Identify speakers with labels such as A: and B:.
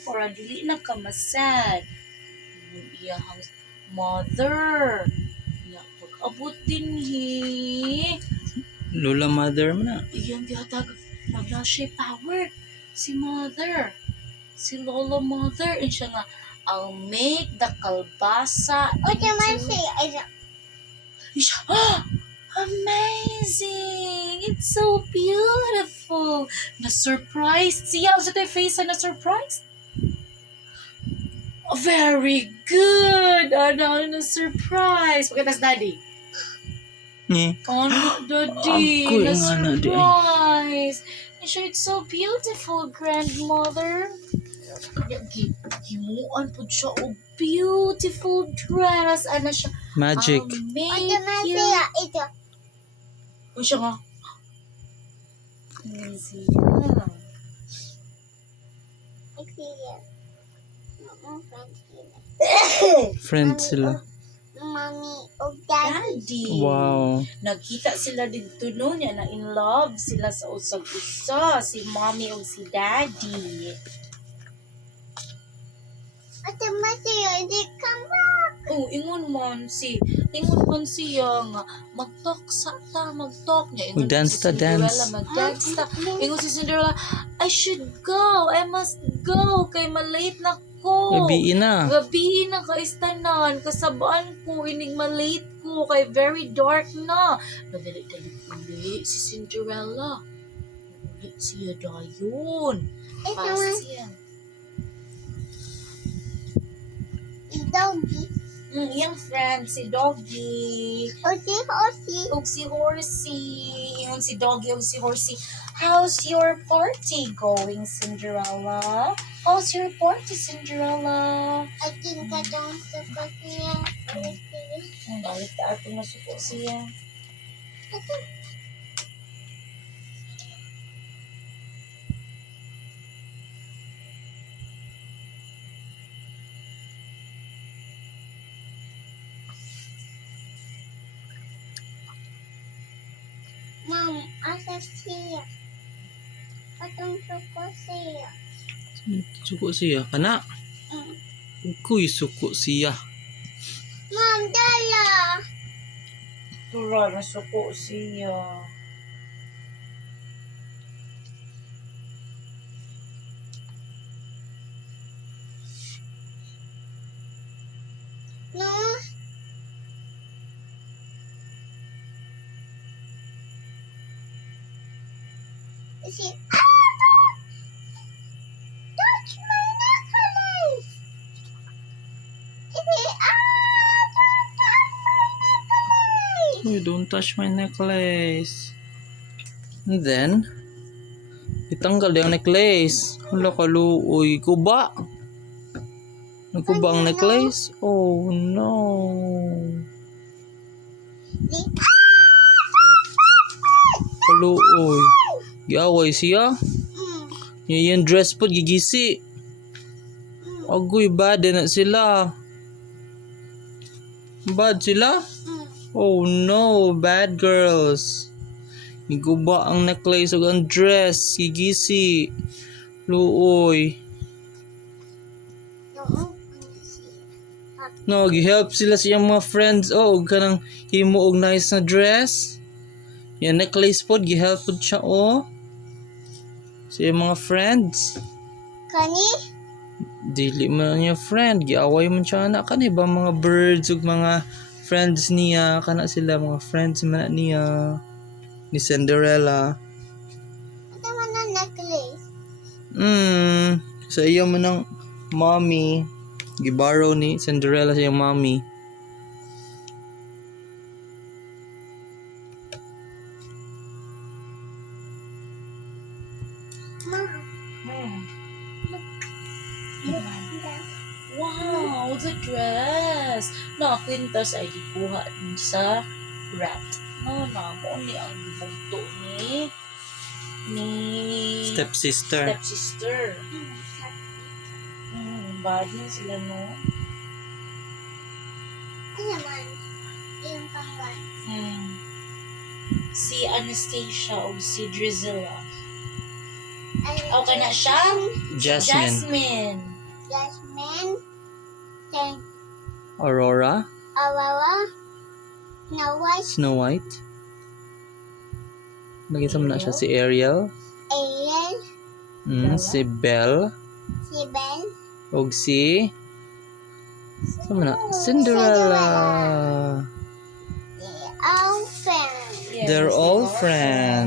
A: para dili na ka masad. Iyahang mother. Ya, pag-abot din
B: Lola mother mo na.
A: Iyang gihatag na siya power. Si mother. Si Lolo mother. And siya nga, I'll make the kalbasa amazing! It's so beautiful! Na-surprise siya. Sa tayo face na surprise? Very good! Ano na-surprise? Pagkatas, daddy.
B: Ni.
A: Daddy,
B: Ako yung anak di ay.
A: na-surprise! It's so beautiful, grandmother. Himuan po siya o beautiful dress. Ano siya?
B: Magic.
A: O siya nga.
B: Friend sila.
C: Mommy o daddy.
B: Wow.
A: Nagkita sila dito noon na in love sila sa usag-usa. Si mommy o si daddy.
C: Ate Mateo, di come back.
A: Oh, ingon man siya nga mag-talk niya. Ingon
B: Mag-dance
A: si
B: ta,
A: Cinderella,
B: dance.
A: mag-dance ta. Ingon si Cinderella, I should go. I must go. Kay malate na ko.
B: Gabi na.
A: Gabi na kaistanan. Kasabaan ko. Inig malate ko. Kay very dark na. Madali-dali uli si Cinderella. Uli siya dayon. Fast siya.
C: Doggy.
A: Iyang friend, si Doggy.
C: O
A: Og si
C: si Horsey.
A: Horsey. Yung si Doggy og si Horsey. How's your party going, Cinderella? How's your party, Cinderella?
C: I think I don't support niya.
A: Balik ta ato na suko siya.
C: Mom, asa siya? Patong suko siya.
B: Suko siya. Kana? Kuy suko siya.
C: Mom, dala.
A: Tura na suko siya.
C: No. Si touch my necklace.
B: Don't touch my necklace. And then, itanggal yung necklace. Hala kaluoy. Kuba. Nagkuba ang necklace? Oh no. Kaluoy. Giaway siya. Yung dress po gigisi. Agoy, bad na sila. Bad sila? Oh no, bad girls. Iguba ang necklace ug ang dress, gigisi. Luoy. No, gi-help sila sa iyang mga friends. Oh, ug kanang himo og nice na dress. Yan necklace pod gi-help pod siya oh. Sa iyang mga friends.
C: Kani?
B: Dili man niya friend, giaway man siya na kani ba mga birds ug mga friends niya, kana sila mga friends man niya ni Cinderella.
C: Ito man ang necklace.
B: Sa iyo man ng mommy, giborrow ni Cinderella sa iyang mommy.
C: Mom.
A: Wow, the dress. Nakwintas ay gikuha din sa rat. No, mo ni ang bugto ni
B: Stepsister.
A: Bad na sila, no?
C: Ano naman? Yung pangwan.
A: Si Anastasia o si Drizella. Okay na siya?
B: Jasmine.
A: Jasmine.
C: Jasmine. Then
B: Aurora.
C: Aurora. Snow White.
B: Snow White. Nakita mo na siya si Ariel.
C: Ariel.
B: Si Belle.
C: Si Ben.
B: Og si... Saan mo na? Cinderella.
C: All friends.
A: Yes,
B: They're all
A: they are
B: friends.